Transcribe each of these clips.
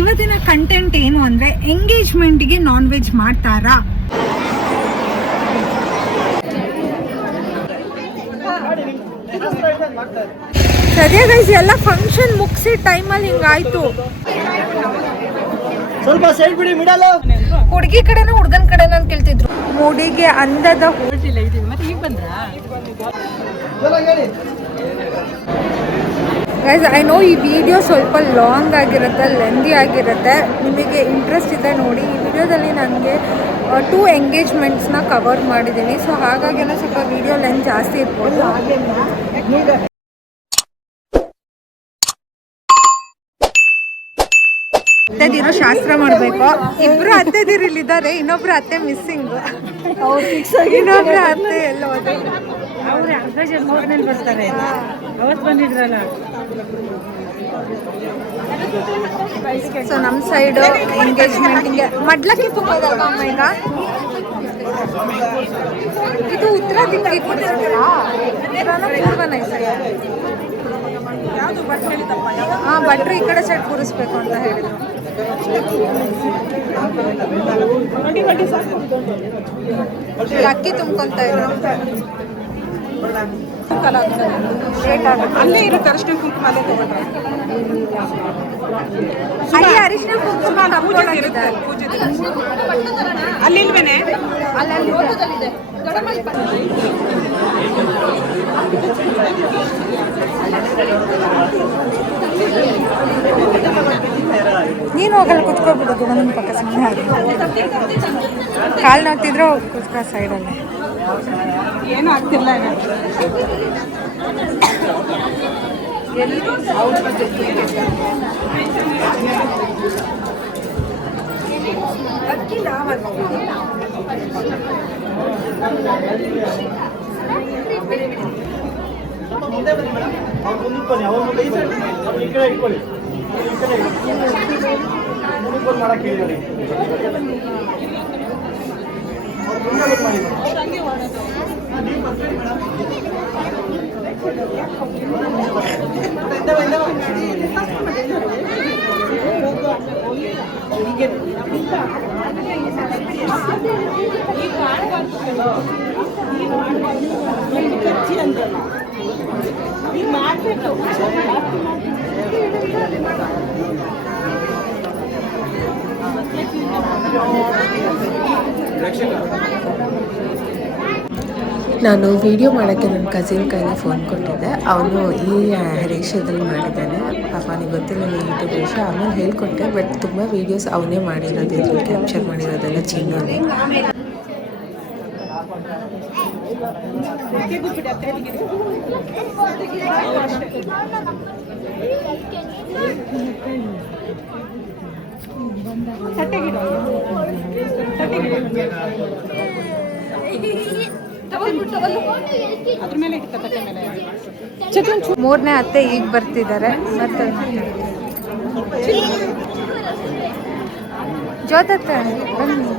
ಇವತ್ತಿನ ಕಂಟೆಂಟ್ ಏನು ಅಂದ್ರೆ ಎಂಗೇಜ್ಮೆಂಟ್ಗೆ ನಾನ್ ವೆಜ್ ಮಾಡ್ತಾರಾ? ಸದ್ಯ ಗೈಸ್ ಎಲ್ಲ ಫಂಕ್ಷನ್ ಮುಗಿಸಿ ಟೈಮಲ್ಲಿ ಹಿಂಗಾಯ್ತು. ಸ್ವಲ್ಪ ಸೈಡ್ ಬಿಡಿ ಮಿಡಲ್. ಹುಡುಗಿ ಕಡೆನ ಹುಡುಗನ ಕಡೆನ ಅಂತ ಕೇಳ್ತಿದ್ರು. ಮೂಡಿಗೆ ಅಂದದ ಗೈಸ್ ಐ ನೋ ಈ ವಿಡಿಯೋ ಸ್ವಲ್ಪ ಲಾಂಗ್ ಆಗಿರುತ್ತೆ, ಲೆಂದಿ ಆಗಿರುತ್ತೆ. ನಿಮಗೆ ಇಂಟ್ರೆಸ್ಟ್ ಇದೆ ನೋಡಿ. ಈ ವಿಡಿಯೋದಲ್ಲಿ ನನಗೆ 2 ಎಂಗೇಜ್ಮೆಂಟ್ಸ್ನ ಕವರ್ ಮಾಡಿದ್ದೀನಿ. ಸೊ ಹಾಗಾಗಿ ಸ್ವಲ್ಪ ವಿಡಿಯೋ ಲೆಂತ್ ಜಾಸ್ತಿ ಇರ್ಬೋದು. ಅತ್ತೆದಿರೋ ಶಾಸ್ತ್ರ ಮಾಡಬೇಕು. ಇಬ್ರು ಅತ್ತೆದಿರು ಇಲ್ಲಿದ್ದಾರೆ, ಇನ್ನೊಬ್ರು ಅತ್ತೆ ಮಿಸ್ಸಿಂಗ್. ಇನ್ನೊಬ್ರು ಅತ್ತೆ ಎಲ್ಲ ಅವ್ರು ಅರ್ಧ ಜನ್ಮದಲ್ಲಿ ಬರ್ತಾರೆ. ಅವತ್ತು ಬಂದಿದ್ರಲ್ಲ. ಸೊ ನಮ್ಮ ಸೈಡ್ ಎಂಗೇಜ್ಮೆಂಟಿಗೆ ಮಡ್ಲಕ್ಕಿ ತುಂಬೋದಲ್ವಾ ಅಮ್ಮ? ಈಗ ಇದು ಉತ್ತರ ದಿಕ್ಕಿಗೆ ಕೊಡ್ತೀರಾ? ಪೂರ್ವನ ಹಾಂ, ಭಟ್ರು ಈ ಕಡೆ ಸೈಡ್ ಕೂರಿಸ್ಬೇಕು ಅಂತ ಹೇಳಿದ್ರು. ಅಕ್ಕಿ ತುಂಬ್ಕೊಂತ ಇದ್ರು. ಅಲ್ಲೇ ಇರುತ್ತೆ ಅರಿಶಿನ ಕುಂಕುಮ, ಅಲ್ಲೇ ತಗೊಂಡ್ರೆ ಅಲ್ಲಿ ಅರಿಶಿನ ಕುಂಕುಮ ಪೂಜೆ ಅಲ್ಲಿ ಇಲ್ವೇನೆ? ಅಲ್ಲಿ ನೀನು ಹೋಗಲ್ಲ, ಕುತ್ಕೊಬಿಡೋದು ನನ್ನ ಪಕ್ಕ ಸುಮ್ಮನೆ ಆಗಿ. ಕಾಲು ನೋಡ್ತಿದ್ರು ಕುತ್ಕೋ ಸೈಡಲ್ಲಿ. ಏನೂ ಆಗ್ತಿಲ್ಲ. ಮುಂದೆ ಬನ್ನಿ ಮೇಡಮ್, ಮುಂದಕ್ಕೆ ಬನ್ನಿ. ಅವ್ರ ಮುಂದೆ ಈ ಕಡೆ ಇಟ್ಕೊಳ್ಳಿ. ಈ ಕಡೆ ಮುಂದಕ್ಕೆ ಬಂದು ಮಾಡಕ್ಕೆ ಹೇಳಿ. ಅವ್ರು ಮುಂದೆ ಬಂದು ಮಾಡಿ. ನೀವು ಬರ್ತೀರಿ ಮೇಡಮ್. ನಾನು ವಿಡಿಯೋ ಮಾಡೋಕ್ಕೆ ನನ್ನ ಕಸಿನ್ ಕೈಲಿ ಫೋನ್ ಕೊಟ್ಟಿದ್ದೆ. ಅವನು ಈ ರೇಷದಲ್ಲಿ ಮಾಡಿದ್ದಾನೆ. ಪಾಪ ನನಗೆ ಗೊತ್ತಿಲ್ಲ ಯೂಟ್ಯೂಬ್ ರೇಷ. ಆಮೇಲೆ ಹೇಳ್ಕೊಟ್ಟೆ. ಬಟ್ ತುಂಬ ವೀಡಿಯೋಸ್ ಅವನೇ ಮಾಡಿರೋದು, ಇದ್ರಲ್ಲಿ ಕ್ಯಾಪ್ಚರ್ ಮಾಡಿರೋದೆಲ್ಲ ಚಿನ್ನೋನೇ. ಮೂರನೇ ಅತ್ತೆ ಈಗ ಬರ್ತಿದ್ದಾರೆ. ಮತ್ತೆ ಜೋತತ್ತೆ ಬನ್ನಿ.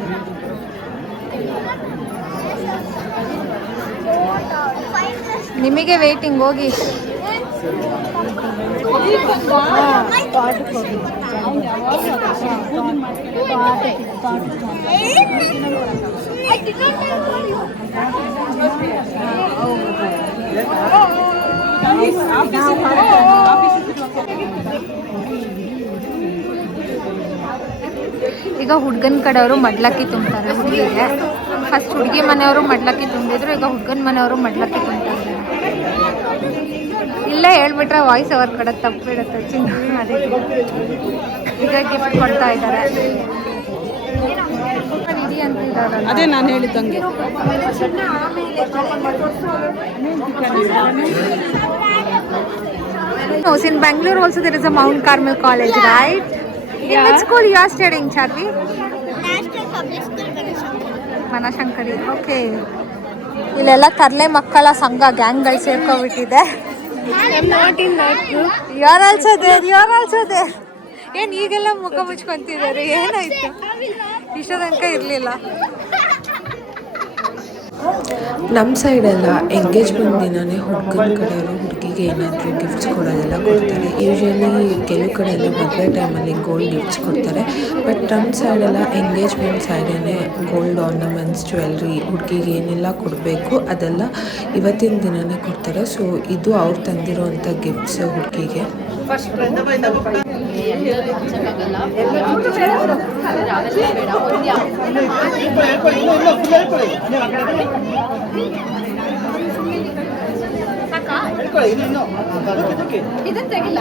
ನಿಮಗೆ ವೇಟಿಂಗ್, ಹೋಗಿ. ಈಗ ಹುಡುಗನ ಕಡೆಯವರು ಮಡ್ಲಕ್ಕಿ ತುಂಬ್ತಾರೆ ಹುಡುಗಿಗೆ. ಫಸ್ಟ್ ಹುಡುಗಿ ಮನೆಯವರು ಮಡ್ಲಕ್ಕಿ ತುಂಬಿದ್ರು, ಈಗ ಹುಡುಗನ ಮನೆಯವರು ಮಡ್ಲಕ್ಕಿ ತುಂಬ್ತಾರೆ. ಇಲ್ಲೇ ಹೇಳ್ಬಿಟ್ರೆ ವಾಯ್ಸ್ ಅವ್ರ ಕಡೆ ತಪ್ಪಿಡುತ್ತೆ ಚಿನ್ನ. ಅದಕ್ಕೆ ಈಗ ಗಿಫ್ಟ್ ಕೊಡ್ತಾ ಇದ್ದಾರೆ. ಅದೇ ನಾನು ಹೇಳಿದ್ದಂಗೆ. In Bangalore also there is a Mount Carmel College, right? In which school you are studying, Charvi? National Public School, Banashankari. Okay. ಇಲ್ಲೆಲ್ಲ ತರ್ಲೆ ಮಕ್ಕಳ ಸಂಘ ಗ್ಯಾಂಗ್ಗಳು ಸೇರ್ಕೊಂಡ್ಬಿಟ್ಟಿದೆ. You are also there. ಏನು ಈಗೆಲ್ಲ ಮುಖ ಮುಚ್ಕೊಂತಿದ್ದಾರೆ? ಏನಾಯ್ತು? ಇಷ್ಟ ತನಕ ಇರಲಿಲ್ಲ. ನಮ್ಮ ಸೈಡೆಲ್ಲ ಎಂಗೇಜ್ಮೆಂಟ್ ದಿನವೇ ಹುಡುಗನ ಕಡೆಯವರು ಹುಡುಗಿಗೆ ಏನಾದರೂ ಗಿಫ್ಟ್ಸ್ ಕೊಡೋದೆಲ್ಲ ಕೊಡ್ತಾರೆ. ಯೂಶ್ವಲಿ ಕೆಲವು ಕಡೆಯಲ್ಲಿ ಮದುವೆ ಟೈಮಲ್ಲಿ ಗೋಲ್ಡ್ ಗಿಫ್ಟ್ಸ್ ಕೊಡ್ತಾರೆ. ಬಟ್ ನಮ್ಮ ಸೈಡೆಲ್ಲ ಎಂಗೇಜ್ಮೆಂಟ್ ಸೈಡೇ ಗೋಲ್ಡ್ ಆರ್ನಮೆಂಟ್ಸ್, ಜ್ಯುವೆಲ್ರಿ, ಹುಡುಗಿಗೆ ಏನೆಲ್ಲ ಕೊಡಬೇಕು ಅದೆಲ್ಲ ಇವತ್ತಿನ ದಿನವೇ ಕೊಡ್ತಾರೆ. ಸೊ ಇದು ಅವ್ರು ತಂದಿರೋವಂಥ ಗಿಫ್ಟ್ಸ್ ಹುಡುಗಿಗೆ. ಇದನ್ನ ತೆಗಿಲ್ಲ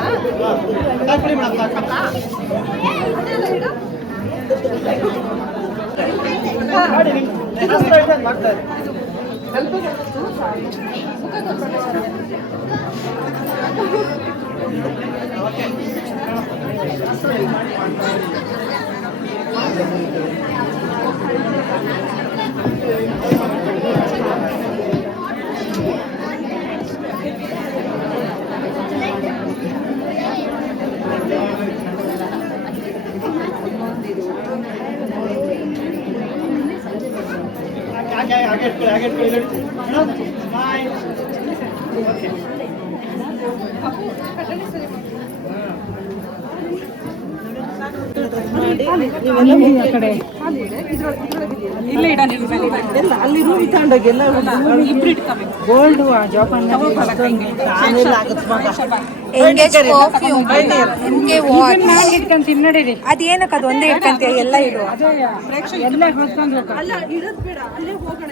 ಇಲ್ಲ ಇಡ ಎಲ್ಲ ಅಲ್ಲಿ ರೂಮ್ ತಗೊಂಡೋಗಿ ಎಲ್ಲ ಇಬ್ರು ಇಟ್ಕೋಬೇಕು. ಗೋಲ್ಡ್ ಜೋಪಾನ ನಡೀರಿ. ಅದೇನಕ್ಕೆ ಅದು ಒಂದೇ ಇಟ್ಕಂತೀಯ? ಎಲ್ಲ ಇಡು. ಎಲ್ಲ ಹೊತ್ಕೊಂಡು ಅಲ್ಲ ಇಡೋದ್ ಬೇಡ, ಅಲ್ಲೇ ಹೋಗೋಣ.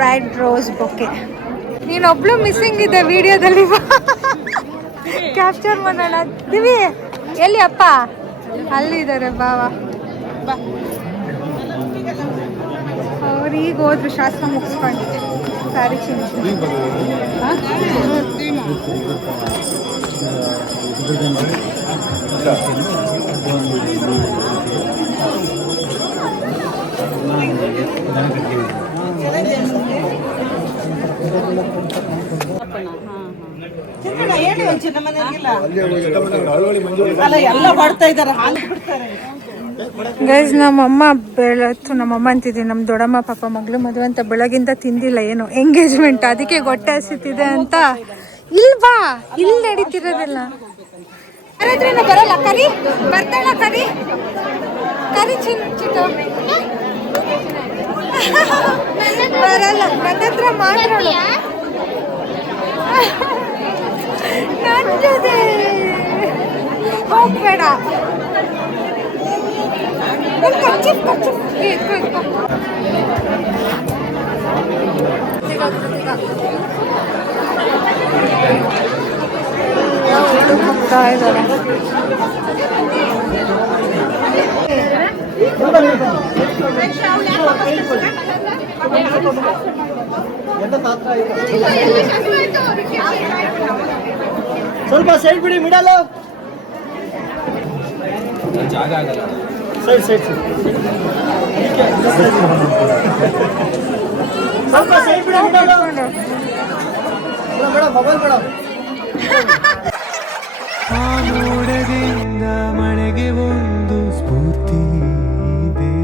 Red rose bouquet. ನೀನೊಬ್ಳು ಮಿಸ್ಸಿಂಗ್ ಇದೆ ವಿಡಿಯೋದಲ್ಲಿ. ಕ್ಯಾಪ್ಚರ್ ಮಾಡೋಣ. ದಿವಿ ಎಲ್ಲಿ ಅಪ್ಪ? ಅಲ್ಲಿದ್ದಾರೆ ಬಾವ. ಅವ್ರು ಈಗ ಹೋದ್ರು ಶಾಸ್ತ್ರ ಮುಗಿಸ್ಕೊಂಡು ಸಾರಿ ಚೇಂಜ್. ಗೈಸ್, ನಮ್ಮಮ್ಮ ನಮ್ಮಮ್ಮ ಅಂತಿದ್ದೆ, ನಮ್ಮ ದೊಡ್ಡಮ್ಮ ಪಾಪ ಮಗಳು ಮದುವೆ ಅಂತ ಬೆಳಗಿಂದ ತಿಂದಿಲ್ಲ ಏನು ಎಂಗೇಜ್ಮೆಂಟ್, ಅದಕ್ಕೆ ಹೊಟ್ಟೆ ಹಸಿತಿದೆ ಅಂತ. ಇಲ್ವಾ ಇಲ್ಲಿ ನಡೀತಿರೋದಿಲ್ಲ. ಯಾರಾದ್ರೂ ಬರಲ್ಲ? ಕರಿ ಬರ್ತಾಳ, ಕರಿ ಕರಿ ಚಿಟ್ಟು ಬರಲ್ಲ. ನನ್ನ ಹತ್ರ ಮಾತಾಡೋಣ. ನನ್ನ ಜೊತೆ ಹೋಗ್ಬೇಡ. ಹೋಗ್ತಾ ಇದ್ದಾರೆ. ಸ್ವಲ್ಪ ಸೈಡ್ ಬಿಡಿ, ಮಿಡಲ್ ಜಾಗ ಆಗಲ್ಲ. ಸೈಡ್ ಸೈಡ್ ಸ್ವಲ್ಪ ಸೈಡ್ ಬಿಡಿ, ಮಿಡಲ್ ಮೇಡಮ್, ಮೊಬೈಲ್ ಮೇಡಮ್. ಆ ಮೋಡದಿಂದ ಮಳೆಗೆ ಒಂದು ಸ್ಫೂರ್ತಿ ಇದೆ,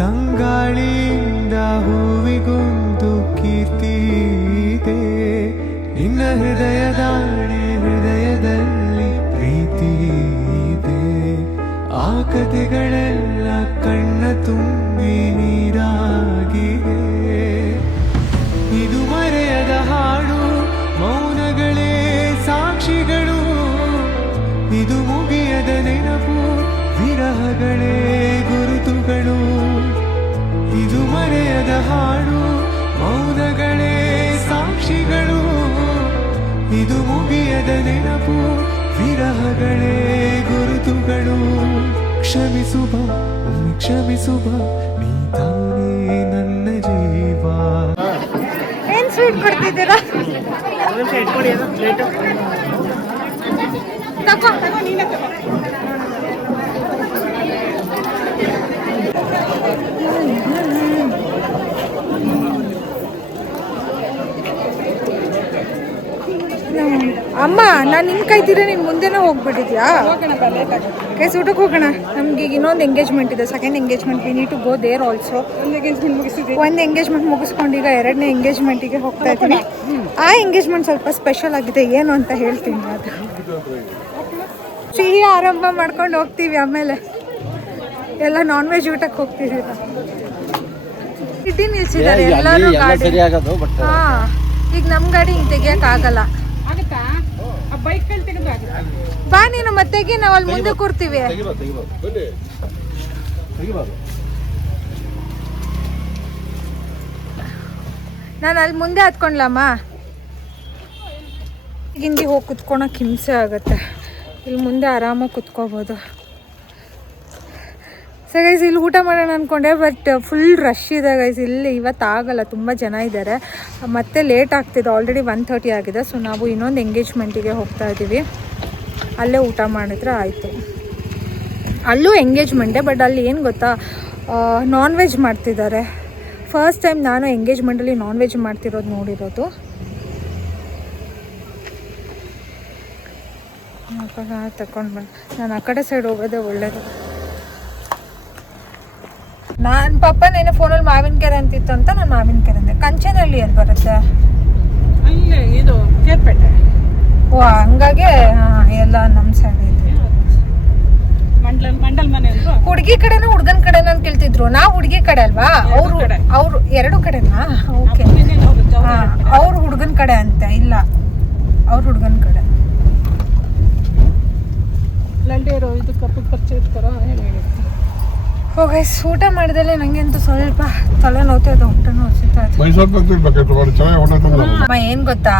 ತಂಗಾಳಿಯಿಂದ ಹೂವಿಗೊಂದು ಕೀರ್ತಿ ಇದೆ. ನಿನ್ನ ಹೃದಯದಲ್ಲಿ ಪ್ರೀತಿ ಇದೆ. ಆ ಕಥೆಗಳೆಲ್ಲ ಕಣ್ಣ ತುಂಬಿ ನೀರಾಗಿವೆ. ಇದು ಮರೆಯದ ಹಾಡು, ಮೌನಗಳೇ ಸಾಕ್ಷಿಗಳು. ಇದು ಮುಗಿಯದ ನೆನಪು, ವಿರಹಗಳೇ ಗುರುತುಗಳು. ಇದು ಮರೆಯದ ಹಾಡು, ಮೌನಗಳೇ ಸಾಕ್ಷಿಗಳು. ಇದು ಮುಗಿಯದ ನೆನಪು, ವಿರಹಗಳೇ ಗುರುತುಗಳು. ಕ್ಷಮಿಸುವ, ಒಮ್ಮೆ ಕ್ಷಮಿಸುವ, ನೀ ತಾನೇ ನನ್ನ ಜೀವ. ಸ್ವೀಟ್ ಕೊಡ್ತಿದ್ದೀರಾ? ಇಟ್ಕೊಳ್ಳಿ ಅದು ಪ್ಲೇಟು. ತಗೋ. ಅಮ್ಮ ನಾನು ನಿನ್ನ ಕಾಯ್ತೀರ, ನೀನು ಮುಂದೆನೇ ಹೋಗ್ಬಿಟ್ಟಿದ್ಯಾ? ಕೈ ಊಟಕ್ಕೆ ಹೋಗೋಣ. ನಮ್ಗೆ ಈಗ ಇನ್ನೊಂದು ಎಂಗೇಜ್ಮೆಂಟ್ ಇದೆ, second engagement. We need to go there also. ಒಂದು ಎಂಗೇಜ್ಮೆಂಟ್ ಮುಗಿಸ್ಕೊಂಡು ಈಗ ಎರಡನೇ ಎಂಗೇಜ್ಮೆಂಟಿಗೆ ಹೋಗ್ತಾ ಇದ್ದೀನಿ. ಆ ಎಂಗೇಜ್ಮೆಂಟ್ ಸ್ವಲ್ಪ ಸ್ಪೆಷಲ್ ಆಗಿದೆ, ಏನು ಅಂತ ಹೇಳ್ತೀನಿ. ಅದು ಸಿಹಿ ಆರಂಭ ಮಾಡ್ಕೊಂಡು ಹೋಗ್ತೀವಿ, ಆಮೇಲೆ ಎಲ್ಲ ನಾನ್ ವೆಜ್ ಊಟಕ್ಕೆ ಹೋಗ್ತಿದ್ದೀವಿ. ಸಿಟಿ ನಿಲ್ಸಿದ್ದಾರೆ ಎಲ್ಲರೂ ಗಾಡಿ. ಹಾಂ, ಈಗ ನಮ್ಮ ಗಾಡಿ ಹಿಂಗೆ ತೆಗಿಯೋಕ್ಕಾಗಲ್ಲ. ಬಾ ನೀನು ಮತ್ತೆಗೆ, ನಾವು ಅಲ್ಲಿ ಮುಂದೆ ಕೂರ್ತೀವಿ. ನಾನು ಅಲ್ಲಿ ಮುಂದೆ ಹತ್ಕೊಂಡ್ಲಮ್ಮ. ಹಿಂದಿ ಹೋಗಿ ಕುತ್ಕೊಳಕ್ಕೆ ಹಿಂಸೆ ಆಗುತ್ತೆ, ಇಲ್ಲಿ ಮುಂದೆ ಆರಾಮಾಗಿ ಕುತ್ಕೋಬೋದು. ಸೊ ಗೈಸ್, ಇಲ್ಲಿ ಊಟ ಮಾಡೋಣ ಅಂದ್ಕೊಂಡೆ, ಬಟ್ ಫುಲ್ ರಶ್ ಇದೆ ಗೈಸ್. ಇಲ್ಲಿ ಇವತ್ತಾಗಲ್ಲ, ತುಂಬ ಜನ ಇದ್ದಾರೆ, ಮತ್ತೆ ಲೇಟ್ ಆಗ್ತಿದೆ. ಆಲ್ರೆಡಿ 1:30 ಆಗಿದೆ. ಸೊ ನಾವು ಇನ್ನೊಂದು ಎಂಗೇಜ್ಮೆಂಟಿಗೆ ಹೋಗ್ತಾ ಇದ್ದೀವಿ, ಅಲ್ಲೇ ಊಟ ಮಾಡಿದ್ರೆ ಆಯಿತು. ಅಲ್ಲೂ ಎಂಗೇಜ್ಮೆಂಟೇ, ಬಟ್ ಅಲ್ಲಿ ಏನು ಗೊತ್ತಾ, ನಾನ್ ವೆಜ್ ಮಾಡ್ತಿದ್ದಾರೆ. ಫಸ್ಟ್ ಟೈಮ್ ನಾನು ಎಂಗೇಜ್ಮೆಂಟಲ್ಲಿ ನಾನ್ ವೆಜ್ ಮಾಡ್ತಿರೋದು ನೋಡಿರೋದು. ತಗೊಂಡು ಬಂದು ನಾನು ಆ ಕಡೆ ಸೈಡ್ ಹೋಗೋದೇ ಒಳ್ಳೇದು. ನನ್ನ ಪಪ್ಪ ನೆನೆ ಫೋನಲ್ಲಿ ಮಾವಿನಕೆರೆ ಅಂತಿತ್ತು ಅಂತ ನಾನು ಮಾವಿನಕೆರೆ ಅಂದೆ. ಕಂಚನಹಳ್ಳಿ ಎಲ್ಲಿ ಬರುತ್ತೆ? ಅಲ್ಲೇ ಇದು ಕೇರ್ಪೇಟೆ. ಓ, ಹಂಗಾಗಿ ಎಲ್ಲ ನಮ್ಮ ಸೈಡ್ ಇದೆ. ಮಂಡಲ್ ಮನೆ ಅಂತ. ಹುಡುಗಿ ಕಡೆನಾ ಹುಡುಗನ ಕಡೆನಾ ಅಂತ ಕೇಳ್ತಿದ್ರು. ನಾವು ಹುಡುಗಿ ಕಡೆ ಅಲ್ವಾ, ಅವರು ಎರಡು ಕಡೆನಾ? ಓಕೆ, ಅವ್ರು ಹುಡುಗನ ಕಡೆ ಅಂತ. ಇಲ್ಲ, ಅವ್ರು ಹುಡುಗನ ಕಡೆ. ಲಂಡೇರು ಇದು ಕಪ್ಪು ಪರಿಚಯ ಇರ್ತಾರೋ ಹೇಳಿ. ಹೋಗಿ ಊಟ ಮಾಡಿದಲ್ಲೇ ನನಗೆ ಅಂತೂ ಸ್ವಲ್ಪ ತಲೆ ನೋವ್ತಾ ಇದೆ, ಹೊಟ್ಟೆ ನೋವ್ತಾ ಇದೆ. ಅಮ್ಮ ಏನು ಗೊತ್ತಾ,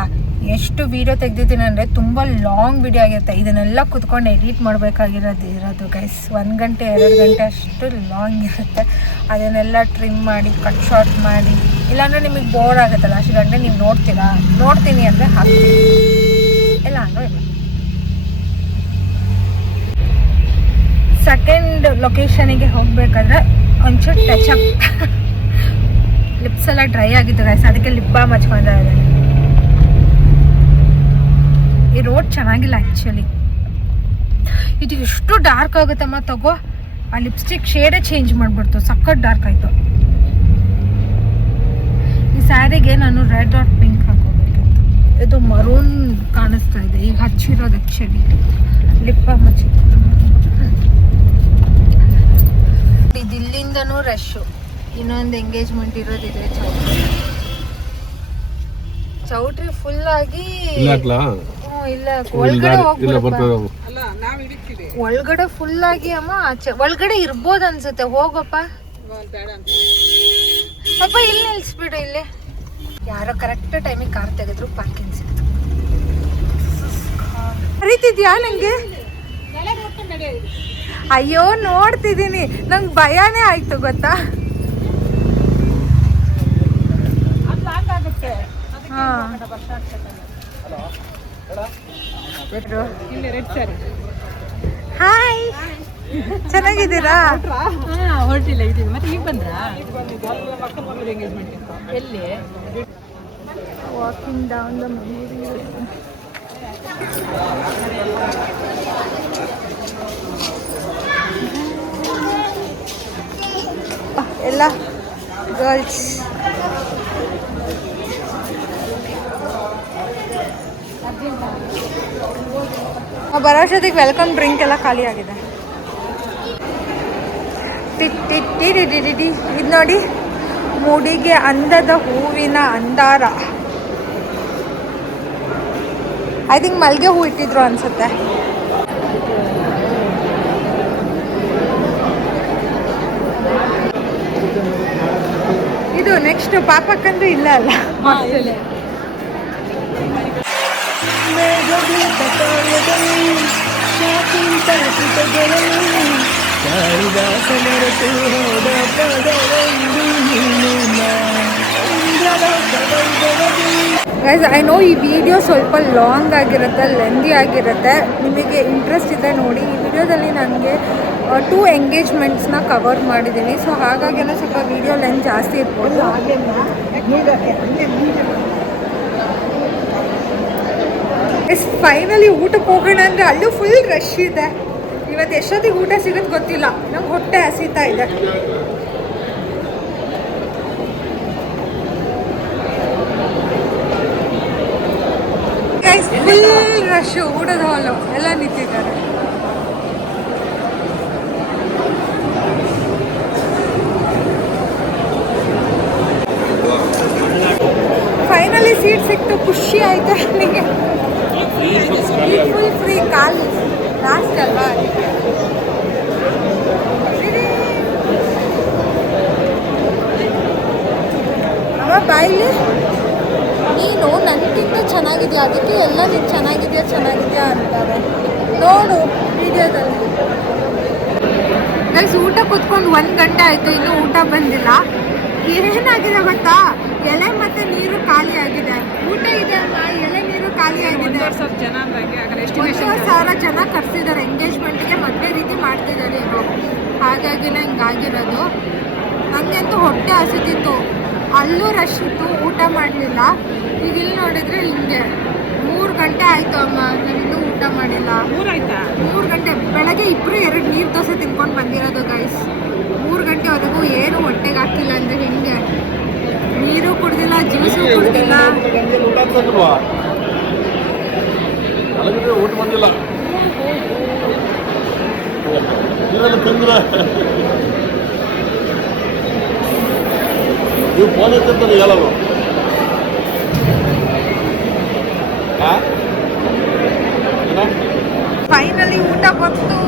ಎಷ್ಟು ವಿಡಿಯೋ ತೆಗ್ದಿದ್ದೀನಿ ಅಂದರೆ ತುಂಬ ಲಾಂಗ್ ವಿಡಿಯೋ ಆಗಿರುತ್ತೆ. ಇದನ್ನೆಲ್ಲ ಕುತ್ಕೊಂಡು ಎಡಿಟ್ ಮಾಡಬೇಕಾಗಿರೋದು ಗೈಸ್. 1 ಗಂಟೆ 2 ಗಂಟೆ ಅಷ್ಟು ಲಾಂಗ್ ಇರುತ್ತೆ. ಅದನ್ನೆಲ್ಲ ಟ್ರಿಮ್ ಮಾಡಿ, ಕಟ್ ಶಾರ್ಟ್ ಮಾಡಿ, ಇಲ್ಲಾಂದರೆ ನಿಮಗೆ ಬೋರ್ ಆಗುತ್ತಲ್ಲ. ಅಷ್ಟು ಗಂಟೆ ನೀವು ನೋಡ್ತೀನಿ ಅಂದರೆ ಹಾಕ್ತೀನಿ, ಇಲ್ಲ ಅಂದರೆ ಇಲ್ಲ. ಸೆಕೆಂಡ್ ಲೊಕೇಶನಿಗೆ ಹೋಗಬೇಕಾದ್ರೆ ಒಂಚೂರು ಟಚಪ್. ಲಿಪ್ಸ್ ಎಲ್ಲ ಡ್ರೈ ಆಗಿತ್ತು ಗೈಸ್, ಅದಕ್ಕೆ ಲಿಪ್ ಬಾಮ್ ಹಚ್ಕೊಂಡ ಇದ್ದೀನಿ. ಈ ರೋಡ್ ಚೆನ್ನಾಗಿಲ್ಲ ಆ್ಯಕ್ಚುಲಿ. ಇದು ಎಷ್ಟು ಡಾರ್ಕ್ ಆಗುತ್ತಮ್ಮ, ತಗೋ. ಆ ಲಿಪ್ಸ್ಟಿಕ್ ಶೇಡೇ ಚೇಂಜ್ ಮಾಡಿಬಿಡ್ತು, ಸಖತ್ ಡಾರ್ಕ್ ಆಯಿತು. ಈ ಸ್ಯಾರಿಗೆ ನಾನು ರೆಡ್ ಆರ್ ಪಿಂಕ್ ಹಾಕೋಬೇಕಿತ್ತು. ಇದು ಮರೂನ್ ಕಾಣಿಸ್ತಾ ಇದೆ ಈಗ ಹಚ್ಚಿರೋದು. ಆ್ಯಕ್ಚುಲಿ ಲಿಪ್ ಬಾಮ್ ಹಚ್ಚಿತ್ತು. ಇಲ್ಲಿಂದನೂ ರಶ್ಶು. ಇನ್ನೊಂದು ಎಂಗೇಜ್ಮೆಂಟ್ ಇರೋದಿದೆ ಚೌಟ್ರಿ ಫುಲ್ ಆಗಿ. ಇಲ್ಲ, ಒಳಗಡೆ ಫುಲ್ ಆಗಿ ಅಮ್ಮ. ಒಳಗಡೆ ಇರ್ಬೋದು ಅನ್ಸುತ್ತೆ, ಹೋಗಪ್ಪ. ಅಪ್ಪ ಇಲ್ಲಿ ನಿಲ್ಸ್ಬಿಡು. ಇಲ್ಲಿ ಯಾರೋ ಕರೆಕ್ಟ್ ಟೈಮಿಗೆ ಕಾರ್ ತೆಗೆದ್ರು, ಪಾರ್ಕಿಂಗ್ ಸಿಕ್ತು. ಹರಿತಿದ್ಯಾ ನಂಗೆ? ಅಯ್ಯೋ, ನೋಡ್ತಿದ್ದೀನಿ, ನಂಗೆ ಭಯನೇ ಆಯ್ತು ಗೊತ್ತಾ. ಹಾಯ್, ಚೆನ್ನಾಗಿದ್ದೀರಾ? ಹೊರಟಿಲ್ಲ ಇದೀವಿ. ಮತ್ತೆ ಈಗ ಬಂದ್ರಾ? ಎಲ್ಲಿ? Walking down the memorial. ಎಲ್ಲ ಗರ್ಲ್ಸ್. ಬರೋಷ್ಟೊತ್ತಿಗೆ ವೆಲ್ಕಮ್ ಡ್ರಿಂಕ್ ಎಲ್ಲ ಖಾಲಿ ಆಗಿದೆ. ಇದು ನೋಡಿ, ಮುಡಿಗೆ ಅಂದದ ಹೂವಿನ ಅಂದಾರ. ಐ ಥಿಂಕ್ ಮಲ್ಲಿಗೆ ಹೂ ಇಟ್ಟಿದ್ರು ಅನ್ಸುತ್ತೆ. ಇದು ನೆಕ್ಸ್ಟ್ ಪಾಪಕ್ಕಂದು ಇಲ್ಲ ಅಲ್ಲ. ಕಾಳಿದಾಸ ಮರೆತು ಹೋದ ಪದವೆಂದು ನೀನು ಗೈಸ್ ಐ ನೋ ಈ ವಿಡಿಯೋ ಸ್ವಲ್ಪ ಲಾಂಗ್ ಆಗಿರುತ್ತೆ, ಲೆಂದಿ ಆಗಿರುತ್ತೆ. ನಿಮಗೆ ಇಂಟ್ರೆಸ್ಟ್ ಇದೆ ನೋಡಿ. ಈ ವಿಡಿಯೋದಲ್ಲಿ ನನಗೆ 2 ಎಂಗೇಜ್ಮೆಂಟ್ಸ್ನ ಕವರ್ ಮಾಡಿದ್ದೀನಿ. ಸೊ ಹಾಗಾಗಿ ಸ್ವಲ್ಪ ವಿಡಿಯೋ ಲೆಂತ್ ಜಾಸ್ತಿ ಇರ್ಬೋದು. ಫೈನಲಿ ಊಟಕ್ಕೆ ಹೋಗೋಣ ಅಂದರೆ ಅಲ್ಲೂ ಫುಲ್ ರಶ್ ಇದೆ. ಇವತ್ತು ಎಷ್ಟೊತ್ತಿಗೆ ಊಟ ಸಿಗೋದು ಗೊತ್ತಿಲ್ಲ. ನಂಗೆ ಹೊಟ್ಟೆ ಹಸಿತಾ ಇದೆ. ಫುಲ್ ರಶ್, ಊಟದ ಹಾಲು ಎಲ್ಲ ನಿಂತಿದ್ದಾರೆ. ಫೈನಲಿ ಸೀಟ್ ಸಿಕ್ತು, ಖುಷಿ ಆಯ್ತು ನನಗೆ. ಫುಲ್ ಫ್ರೀ, ಕಾಲ್ ಲಾಸ್ಟ್ ಅಲ್ವಾ ಅದಕ್ಕೆ. ಅವ ಬಾಯಿಲಿ ನೀನು ನನಗಿಂತ ಚೆನ್ನಾಗಿದೆಯಾ, ಅದಕ್ಕೆ ಎಲ್ಲ ನೀನು ಚೆನ್ನಾಗಿದೆಯಾ ಅಂತಾರೆ. ನೋಡು ವಿಡಿಯೋದಲ್ಲಿ. ಗೈಸ್ ಊಟ ಕೂತ್ಕೊಂಡು 1 ಗಂಟೆ ಆಯಿತು, ಇನ್ನೂ ಊಟ ಬಂದಿಲ್ಲ. ಏನಾಗಿದೆ ಗೊತ್ತಾ, ಎಲೆ ಮತ್ತು ನೀರು ಖಾಲಿ ಆಗಿದೆ. ಊಟ ಇದೆ ಅಮ್ಮ, ಎಲೆ ನೀರು ಖಾಲಿ ಆಗಿದೆ. 1,000 ಜನ ಕರ್ಸಿದ್ದಾರೆ ಎಂಗೇಜ್ಮೆಂಟ್ಗೆ, ಮದುವೆ ರೀತಿ ಮಾಡ್ತಿದ್ದಾರೆ ಇವರು. ಹಾಗಾಗಿನೇ ಹಿಂಗಾಗಿರೋದು. ನನಗಂತೂ ಹೊಟ್ಟೆ ಹಸಿತಿತ್ತು. ಅಲ್ಲೂ ರಶ್ ಇತ್ತು, ಊಟ ಮಾಡಲಿಲ್ಲ. ಈಗ ಇಲ್ಲಿ ನೋಡಿದ್ರೆ ಹಿಂಗೆ 3 ಗಂಟೆ ಆಯಿತು ಅಮ್ಮ, ನಾನಿನ್ನೂ ಊಟ ಮಾಡಿಲ್ಲ. 3 ಗಂಟೆ. ಬೆಳಗ್ಗೆ ಇಬ್ಬರು 2 ನೀರು ದೋಸೆ ತಿನ್ಕೊಂಡು ಬಂದಿರೋದು ಗೈಸ್. 3 ಗಂಟೆವರೆಗೂ ಏನು ಹೊಟ್ಟೆಗೆ ಆಗ್ತಿಲ್ಲ ಅಂದರೆ ಹಿಂಗೆ. ನೀರು ಕುಡ್ದಿಲ್ಲ, ಜ್ಯೂಸು ಕುಡ್ದಿಲ್ಲ. ಊಟ ಬಂದಿಲ್ಲ. ನೀವು ಫೋನ್ ಎತ್ತಿರ್ತಾರೆ ಹೇಳೋದು. ಫೈನಲಿ ಊಟ ಬಂತು.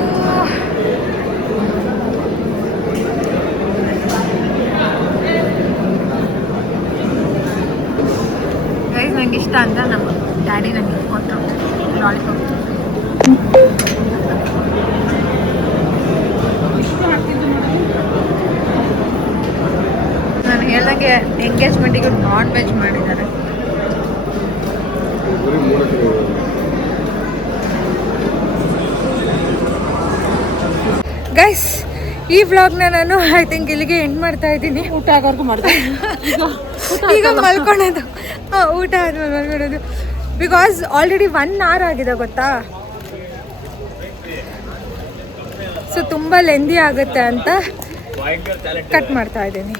ಗೈಸ್ ನಂಗೆ ಇಷ್ಟ ಅಂತ ನಮ್ಮ ಡ್ಯಾಡಿ ನನಗೆ ಕೊಟ್ಟರು ಲಾಲಿಪಾಪ್. ನಾನು ಹೇಳ್ದಂಗೆ ಎಂಗೇಜ್ಮೆಂಟಿಗೆ ನಾನ್ ವೆಜ್ ಮಾಡಿದ್ದಾರೆ. ಗೈಸ್ ಈ ವ್ಲಾಗ್ನ ನಾನು ಐ ಥಿಂಕ್ ಇಲ್ಲಿಗೆ ಎಂಡ್ ಮಾಡ್ತಾ ಇದ್ದೀನಿ. ಊಟ ಆಗೋರ್ಗು ಮಾಡಿದೆ. ಈಗ ಮಲ್ಕೊಳೋದು. ಊಟ ಆದ್ಮೇಲೆ ಮಲ್ಕೊಳೋದು. ಬಿಕಾಸ್ ಆಲ್ರೆಡಿ 1 hour ಆಗಿದೆ ಗೊತ್ತಾ. ಸೊ ತುಂಬ ಲೆಂದಿ ಆಗುತ್ತೆ ಅಂತ ಕಟ್ ಮಾಡ್ತಾ ಇದ್ದೀನಿ.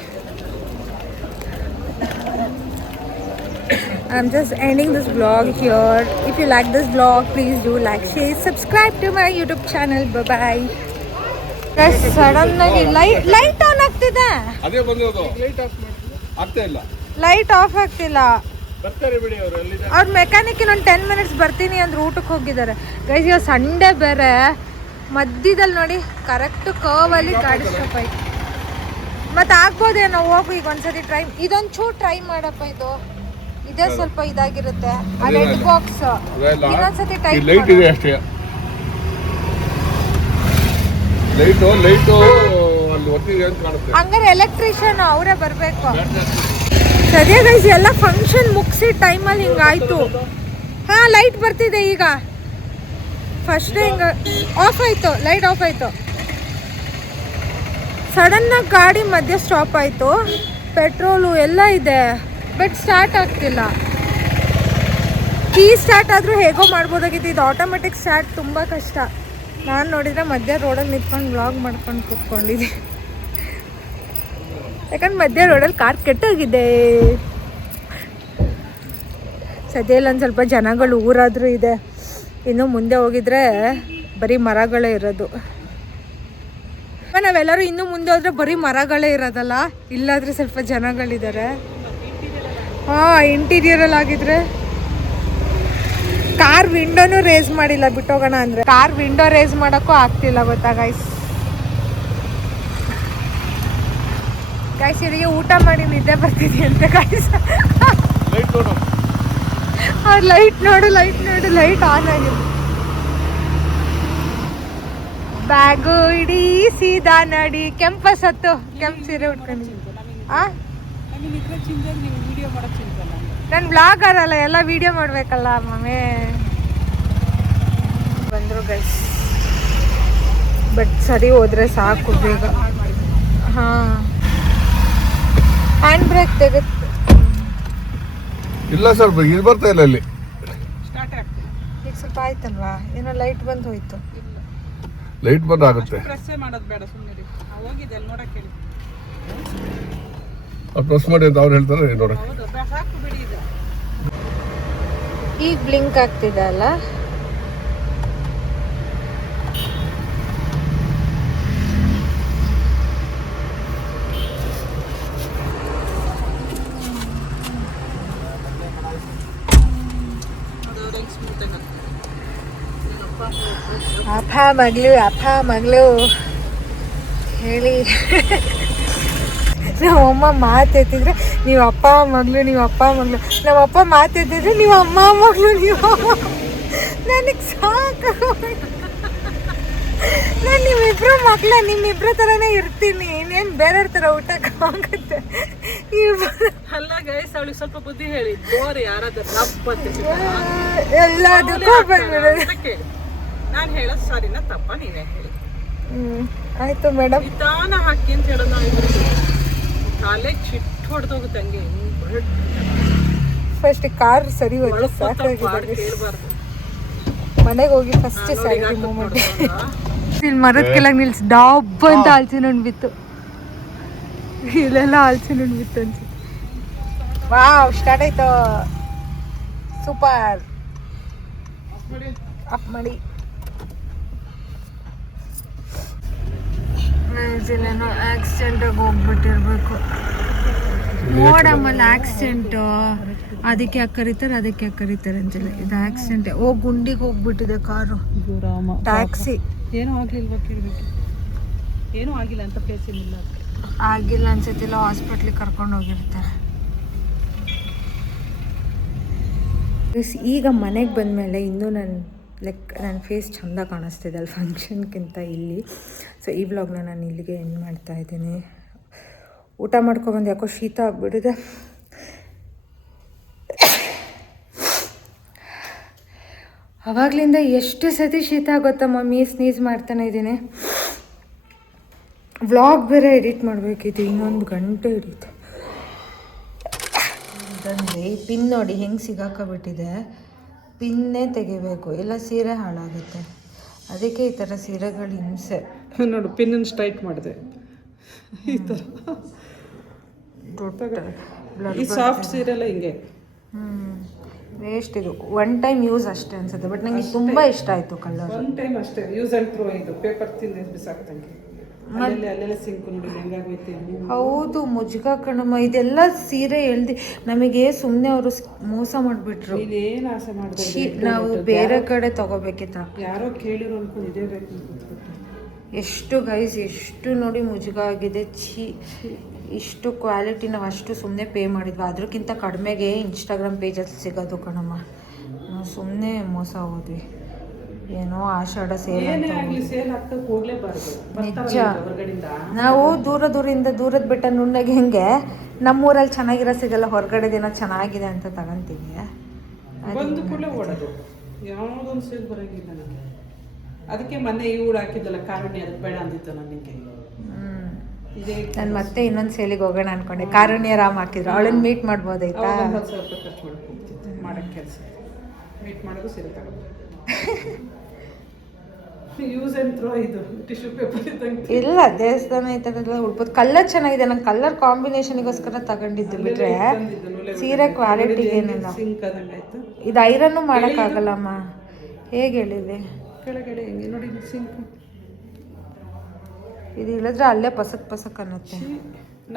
I'm just ending this vlog here. If you like this vlog, please do like, share, subscribe to my YouTube channel. Bye bye. Guys, sudden ಆಗಿ ಲೈಟ್ ಆನ್ ಆಗ್ತಿದೆ. ಅದೇ ಬಂದಿರೋದು. ಲೈಟ್ ಆಫ್ ಆಗ್ತಾ ಇಲ್ಲ. ಲೈಟ್ ಆಫ್ ಆಗ್ತಿಲ್ಲ. ಬರ್ತಾರೆ ಬಿಡಿ ಅವರು. ಅವ್ರ ಮೆಕ್ಯಾನಿಕ್ ಇನ್ನೊಂದು 10 minutes ಬರ್ತೀನಿ ಅಂದ್ರೆ ಊಟಕ್ಕೆ ಹೋಗಿದ್ದಾರೆ. ಗೈಸ್ ಇವಾಗ ಸಂಡೇ ಬೇರೆ, ಮಧ್ಯದಲ್ಲಿ ನೋಡಿ ಕರೆಕ್ಟ್ ಕರ್ವಲ್ಲಿ ಗಾಡಿ ಸ್ಟಾಪ್ ಆಯ್ತು. ಮತ್ತೆ ಆಗ್ಬೋದೇನೋ, ಹೋಗು ಈಗ ಒಂದ್ಸತಿ ಟ್ರೈ. ಇದೊಂದು ಚೂರು ಟ್ರೈ ಮಾಡಪ್ಪ. ಇದೇ ಸ್ವಲ್ಪ ಇದಾಗಿರುತ್ತೆ. ಆ ರೆಡ್ ಬಾಕ್ಸ್ ಇನ್ನೊಂದ್ಸತಿ ಟೈಪ್ ಲೈಟ್ ಇದೆ ಅಷ್ಟೇ. ಲೈಟು ಅಲ್ಲಿ ಒತ್ತಿದೆ ಅಂತ ಕಾಣುತ್ತೆ. ಹಂಗಾರೆ ಎಲೆಕ್ಟ್ರಿಷಿಯನ್ ಅವರೇ ಬರಬೇಕು. ಸದ್ಯ ಗೈಸ್ ಎಲ್ಲ ಫಂಕ್ಷನ್ ಮುಗಿಸಿ ಟೈಮಲ್ಲಿ ಹಿಂಗಾಯ್ತು. ಹಾಂ ಲೈಟ್ ಬರ್ತಿದೆ ಈಗ. ಫಸ್ಟ್ ಹಿಂಗೆ ಆಫ್ ಆಯಿತು, ಲೈಟ್ ಆಫ್ ಆಯಿತು. ಸಡನ್ನಾಗಿ ಗಾಡಿ ಮಧ್ಯೆ ಸ್ಟಾಪ್ ಆಯಿತು. ಪೆಟ್ರೋಲು ಎಲ್ಲ ಇದೆ, ಬಟ್ ಸ್ಟಾರ್ಟ್ ಆಗ್ತಿಲ್ಲ. ಕೀ ಸ್ಟಾರ್ಟ್ ಆದರೂ ಹೇಗೋ ಮಾಡ್ಬೋದಾಗಿತ್ತು. ಇದು ಆಟೋಮೆಟಿಕ್ ಸ್ಟಾರ್ಟ್ ತುಂಬ ಕಷ್ಟ. ನಾನು ನೋಡಿದರೆ ಮಧ್ಯ ರೋಡಲ್ಲಿ ನಿಂತ್ಕೊಂಡು ವ್ಲಾಗ್ ಮಾಡ್ಕೊಂಡು ಕೂತ್ಕೊಂಡಿದ್ದೆ. ಯಾಕಂದ್ರೆ ಮಧ್ಯ ರೋಡಲ್ಲಿ ಕಾರ್ ಕೆಟ್ಟೋಗಿದೆ. ಸದ್ಯಲ್ಲಿ ಒಂದು ಸ್ವಲ್ಪ ಜನಗಳು ಊರಾದರೂ ಇದೆ. ಇನ್ನು ಮುಂದೆ ಹೋಗಿದ್ರೆ ಬರೀ ಮರಗಳೇ ಇರೋದು. ನಾವೆಲ್ಲರೂ ಇನ್ನೂ ಮುಂದೆ ಹೋದರೆ ಬರೀ ಮರಗಳೇ ಇರೋದಲ್ಲ, ಇಲ್ಲಾದರೆ ಸ್ವಲ್ಪ ಜನಗಳಿದ್ದಾರೆ. ಹಾಂ ಇಂಟೀರಿಯರಲ್ಲಿ ಆಗಿದ್ರೆ ಕಾರ್ ವಿಂಡೋನು ರೇಸ್ ಮಾಡಿಲ್ಲ ಬಿಟ್ಟೋಗೋಣ ಅಂದರೆ. ಕಾರ್ ವಿಂಡೋ ರೇಸ್ ಮಾಡೋಕ್ಕೂ ಆಗ್ತಿಲ್ಲ ಗೊತ್ತಾ ಗೈಸ್. ಇವರಿಗೆ ಊಟ ಮಾಡಿ ನಿದ್ದೆ ಬರ್ತಿದೆ ಅಂತ ಗೈಸ್. ಲೈಟ್ ನೋಡು ಲೈಟ್ ಆನ್ ಆಗಿದೆ. ಬ್ಯಾಗು ಇಡೀ ಸೀದಾ ನಡಿ. ಕೆಂಪ ಸತ್ತು ಕೆಂಪು ಸೀರೆ ಉಟ್ಕೊಂಡು ನಾನು ಬ್ಲಾಗರ್ ಅಲ್ಲ, ಎಲ್ಲ ವಿಡಿಯೋ ಮಾಡಬೇಕಲ್ಲ ಮಮ್ಮಿ. ಬಂದರು ಗೈಸ್, ಬಟ್ ಸರಿ ಹೋದ್ರೆ ಸಾಕು ಬೇಗ. ಹಾಂ, ಹ್ಯಾಂಡ್ ಬ್ರೇಕ್ ತೆಗೆದು ಇಲ್ಲ ಸರ್, ಇದು ಬರ್ತಾ ಇಲ್ಲ ಇಲ್ಲಿ. ಈಗ ಸ್ವಲ್ಪ ಆಯ್ತಲ್ವಾ, ಏನೋ ಲೈಟ್ ಬಂದು ಹೋಯ್ತು. ಲೈಟ್ ಬಂದ್ ಆಗುತ್ತೆ. ಪ್ರೆಸ್ ಮಾಡಿ ಅಂತ ಅವ್ರು ಹೇಳ್ತಾರೆ ನೋಡಕ್ಕೆ. ಈಗ ಬ್ಲಿಂಕ್ ಆಗ್ತಿದೆ ಅಲ್ಲ. ಅಪ್ಪ ಮಗಳು ಹೇಳಿ ನಮ್ಮಮ್ಮ ಮಾತೆತ್ತಿದ್ರೆ ನೀವು ಅಪ್ಪ ಮಗಳು, ನೀವು ಅಪ್ಪ ಮಗಳು. ನಮ್ಮಪ್ಪ ಮಾತೆತ್ತಿದ್ರೆ ನೀವು ಅಮ್ಮ ಮಗಳು, ನೀವು ನನಗೆ ಸಾಕು. ನಾನು ನಿಮ್ಮಿಬ್ರು ಮಕ್ಕಳ, ನಿಮ್ಮಿಬ್ರ ಥರನೇ ಇರ್ತೀನಿ. ಇನ್ನೇನು ಬೇರೆಯವ್ರ ಥರ ಊಟಕ್ಕೆ ಆಗುತ್ತೆ. ಅಲ್ಲ ಗೈಸ್, ಅವಳಿಗೆ ಸ್ವಲ್ಪ ಬುದ್ಧಿ ಹೇಳಿ. ಎಲ್ಲದಕ್ಕೂ ಬಂದ್ಬಿಡೋದು. ನಾನು ಹೇಳೋದು ಸರಿನಾ ತಪ್ಪ ನೀನೇ ಹೇಳಿ. ಆಯ್ತು ಮೇಡಮ್. ನಿಧಾನ ಹಾಕಿ ಅಂತ ಹೇಳೋದು ನಾವು ಇಬ್ಬರು. ಕಾಲೇ ಚಿಟ್ಟು ಹೊಡೆದೋಗುತ್ತೆ ಹಂಗೆ. ಫಸ್ಟ್ ಕಾರ್ ಸರಿ ಹೋಯ್ತು, ಸಾಕಾಗಿದೆ. ಕೇಳಬಾರ್ದು. ಮನೆಗೆ ಹೋಗಿ ಫಸ್ಟ್ ಸ್ಯಾಲ್ರಿ ಮೂಮೆಂಟ್ ಇಲ್ಲಿ ಮರದ ಕೆಳಗೆ ನಿಲ್ಸಿ ಡಾಬ್ ಅಂತ ಆಲ್ಸಿ ನುಣ್ಣು ಬಿತ್ತು. ಇಲ್ಲೆಲ್ಲ ಆಲ್ಸಿ ನುಣ್ಣು ಬಿತ್ತು ಅನ್ಸುತ್ತೆ. ವಾವ್, ಸ್ಟಾರ್ಟ್ ಆಯ್ತು. ಸೂಪರ್. ಅಪ್ ಮಾಡಿ. ಇಲ್ಲೇನೋ ಆಕ್ಸಿಡೆಂಟಾಗಿ ಹೋಗ್ಬಿಟ್ಟಿರ್ಬೇಕು. ನೋಡಮ್ಮಲ್ಲಿ ಆಕ್ಸಿಡೆಂಟು, ಅದಕ್ಕೆ ಯಾಕೆ ಕರೀತಾರೆ, ಅದಕ್ಕೆ ಯಾಕೆ ಕರೀತಾರೆ ಅಂತಿಲ್ಲ. ಇದು ಆಕ್ಸಿಡೆಂಟ್. ಗುಂಡಿಗೆ ಹೋಗ್ಬಿಟ್ಟಿದೆ ಕಾರು. ಟ್ಯಾಕ್ಸಿ. ಏನೂ ಆಗ್ಲಿಲ್ವಾ ಕೇಳಬೇಕು. ಏನೂ ಆಗಿಲ್ಲ ಅಂತ ಪ್ಲೇಸ್ ಏನಿಲ್ಲ. ಆಗಿಲ್ಲ ಅನ್ಸತ್ತಿಲ್ಲ, ಹಾಸ್ಪಿಟ್ಲಿಗೆ ಕರ್ಕೊಂಡು ಹೋಗಿರ್ತಾರೆ. ಈಗ ಮನೆಗೆ ಬಂದಮೇಲೆ ಇನ್ನೂ ನನ್ನ ಫೇಸ್ ಚೆಂದ ಕಾಣಿಸ್ತಿದೆ ಅಲ್ಲಿ ಫಂಕ್ಷನ್ಗಿಂತ ಇಲ್ಲಿ. ಸೊ ಈ ವ್ಲಾಗ್ನ ನಾನು ಇಲ್ಲಿಗೆ ಎಂಡ್ ಮಾಡ್ತಾ ಇದ್ದೀನಿ. ಊಟ ಮಾಡ್ಕೊಬಂದು ಯಾಕೋ ಶೀತ ಆಗಿಬಿಟ್ಟಿದೆ. ಆವಾಗಲಿಂದ ಎಷ್ಟು ಸತಿ ಶೀತ ಆಗುತ್ತಾ ಮಮ್ಮಿ, ಸ್ನೀಸ್ ಮಾಡ್ತಾನೆ ಇದ್ದೀನಿ. ವ್ಲಾಗ್ ಬೇರೆ ಎಡಿಟ್ ಮಾಡಬೇಕಿತ್ತು, ಇನ್ನೊಂದು ಗಂಟೆ ಹಿಡಿತು. ಇದಂದರೆ ಈ ಪಿನ್ ನೋಡಿ ಹೆಂಗೆ ಸಿಗಾಕಬಿಟ್ಟಿದೆ. ಪಿನ್ನೇ ತೆಗಿಬೇಕು, ಇಲ್ಲ ಸೀರೆ ಹಾಳಾಗುತ್ತೆ. ಅದಕ್ಕೆ ಈ ಥರ ಸೀರೆಗಳು ಹಿಂಸೆ. ನೋಡು, ಪಿನ್ನನ್ನು ಸ್ಟ್ರೈಟ್ ಮಾಡಿದೆ ಈ ಥರ. ಈ ಸಾಫ್ಟ್ ಸೀರೆಲ್ಲ ಹಿಂಗೆ ವೇಸ್ಟ್. ಇದು ಒನ್ ಟೈಮ್ ಯೂಸ್ ಅಷ್ಟೇ ಅನ್ಸುತ್ತೆ, ಬಟ್ ನನಗೆ ತುಂಬ ಇಷ್ಟ ಆಯಿತು ಕಲರ್. ಒನ್ ಟೈಮ್ ಅಷ್ಟೇ ಯೂಸ್ ಆ್ಯಂಡ್ ಥ್ರೋ. ಇದು ಪೇಪರ್ ತಿಂದು ಬಿಸಾಕ್ತಂಗೆ ಅಲ್ಲೆಲ್ಲ ಸಿಂಕು ನೋಡಿ ಹೆಂಗಾಗೋಯ್ತು. ಹೌದು, ಮುಜುಗ ಕಣಮ್ಮ. ಇದೆಲ್ಲ ಸೀರೆ ಹೇಳ್ದು ನಮಗೆ ಸುಮ್ಮನೆ ಅವರು ಮೋಸ ಮಾಡಿಬಿಟ್ರು. ನೀನೇನು ಆಸೆ ಮಾಡಿದೆ, ನಾವು ಬೇರೆ ಕಡೆ ತಗೋಬೇಕಿತ್ತ. ಯಾರೋ ಕೇಳಿರೋ ಅನ್ಕೊಂಡು ಇದೇ ಬೇಕು. ಎಷ್ಟು ಗೈಸ್, ಎಷ್ಟು ನೋಡಿ ಮುಜುಗ ಆಗಿದೆ. ಇಷ್ಟು ಕ್ವಾಲಿಟಿ ನಾವು ಅಷ್ಟು ಸುಮ್ಮನೆ ಪೇ ಮಾಡಿದ್ವಿ. ಅದಕ್ಕಿಂತ ಕಡಿಮೆಗೆ ಇನ್ಸ್ಟಾಗ್ರಾಮ್ ಪೇಜಲ್ಲಿ ಸಿಗೋದು ಕಣಮ್ಮ. ನಾವು ಸುಮ್ಮನೆ ಮೋಸ ಹೋದ್ವಿ. ಏನೋ ಆಷಾಢ ಸೇಲ್ ನಿಜ. ನಾವು ದೂರದ ಬೆಟ್ಟ ನುಣ್ಣಗೆ ಹೆಂಗೆ ನಮ್ಮೂರಲ್ಲಿ ಚೆನ್ನಾಗಿರೋ ಸಿಗಲ್ಲ, ಹೊರಗಡೆ ದಿನ ಚೆನ್ನಾಗಿದೆ ಅಂತ ತಗೊಂತೀವಿ. ಯಾವುದೊಂದು ಸೇಲ್ ಬರೋಂಗಿಲ್ಲ ನನಗೆ. ಅದಕ್ಕೆ ಮೊನ್ನೆ ಈ ಊರು ಹಾಕಿದ್ದಲ್ಲ ಕಾರುಣ್ಯ, ಅದಕ್ಕೆ ಬೇಡ ಅಂದಿತ್ತು ನನಗೆ. ನಾನು ಮತ್ತೆ ಇನ್ನೊಂದು ಸೇಲಿಗೆ ಹೋಗೋಣ ಅನ್ಕೊಂಡೆ. ಕಾರುಣ್ಯ ರಾಮ್ ಹಾಕಿದ್ರು, ಅವಳನ್ನ ಮೀಟ್ ಮಾಡ್ಬೋದಾಯ್ತಾ? 10,000 ರೂಪಾಯಿ ಖರ್ಚು ಮಾಡ್ಕೊಡ್ತಿದ್ದೆ ಮಾಡೋಕ್ಕೆ ಕೆಲಸ. ಮೀಟ್ ಮಾಡೋದು ಸೀರೆ ತಗೊಂಡು ಯೂಸ್ ಆ್ಯಂಡ್ ಥ್ರೋ. ಇದು ಟಿಶ್ಯೂ ಪೇಪರ್ ಇದ್ದಂಗೆ. ಇಲ್ಲ, ದೇವಸ್ಥಾನ ಈ ಥರದ್ದೆಲ್ಲ ಉಡ್ಬೋದು. ಕಲರ್ ಚೆನ್ನಾಗಿದೆ. ನಂಗೆ ಕಲರ್ ಕಾಂಬಿನೇಷನಿಗೋಸ್ಕರ ತಗೊಂಡಿದ್ದು ಬಿಟ್ರೆ ಸೀರೆ ಕ್ವಾಲಿಟಿಗೆ ಏನಿಲ್ಲ. ಇದು ಐರನ್ನು ಮಾಡೋಕ್ಕಾಗಲ್ಲಮ್ಮ. ಹೇಗೆ ಹೇಳಿದೆ ಕೆಳಗಡೆ ಹೆಂಗೆ ನೋಡಿ ಸಿಂಕ್. ಇದು ಇಳಿದ್ರೆ ಅಲ್ಲೇ ಪಸಕ್ ಅನ್ನತ್ತೆ.